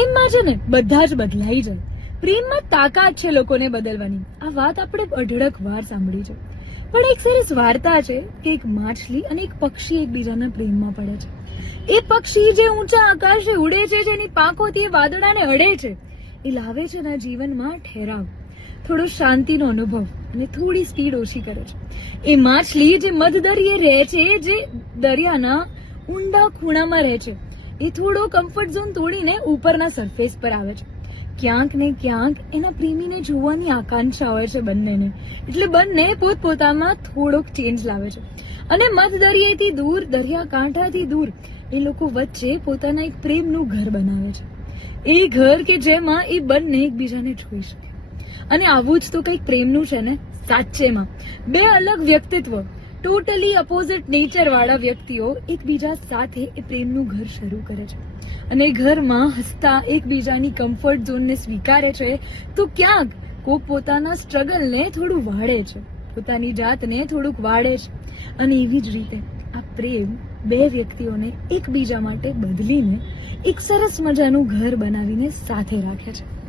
પ્રેમમાં છે ને બધા જ બદલાઈ જાય. પ્રેમમાં તાકાત છે લોકોને બદલવાની. આ વાત આપણે અઢળક વાર સાંભળી છે. પણ એક સરસ વાર્તા છે કે એક માછલી અને એક પક્ષી એકબીજાના પ્રેમમાં પડે છે. એ પક્ષી જે ઊંચા આકાશે ઉડે છે, જેની પાંખોથી એ વાદળાને અડે છે, એ લાવે છે એના જીવનમાં ઠેરાવ, થોડો શાંતિનો અનુભવ અને થોડી સ્પીડ ઓછી કરે છે. એ માછલી જે મધદરિયે રહે છે, જે દરિયાના ઊંડા ખૂણામાં રહે છે, એ થોડો કમ્ફર્ટ ઝોન તોડીને ઉપરના સરફેસ પર આવે છે. ક્યાંક ને ક્યાંક એના પ્રેમીને જોવાની આકાંક્ષા હોય છે બંનેને, એટલે બંને પોતપોતામાં થોડોક ચેન્જ લાવે છે. અને મધદરિયેથી દૂર, દરિયાકાંઠાથી દૂર એ લોકો વચ્ચે પોતાના એક પ્રેમનું ઘર બનાવે છે. એ ઘર કે જેમાં એ બંને એકબીજાને જોઈ શકે. અને આવું જ તો કંઈક પ્રેમનું છે ને સાચેમાં. બે અલગ વ્યક્તિત્વ, ટોટલી અપોઝિટ નેચર વાળા વ્યક્તિઓ એકબીજા સાથે એ પ્રેમનું ઘર શરૂ કરે છે. અને ઘરમાં હસતા એકબીજાની કમ્ફર્ટ ઝોનને સ્વીકારે છે, તો ક્યાંક કોક પોતાના સ્ટ્રગલને થોડું વાળે છે, પોતાની જાતને થોડુંક વાળે છે. અને એવી જ રીતે આ પ્રેમ બે વ્યક્તિઓને એકબીજા માટે બદલીને એક સરસ મજાનું ઘર બનાવીને સાથે રાખે છે.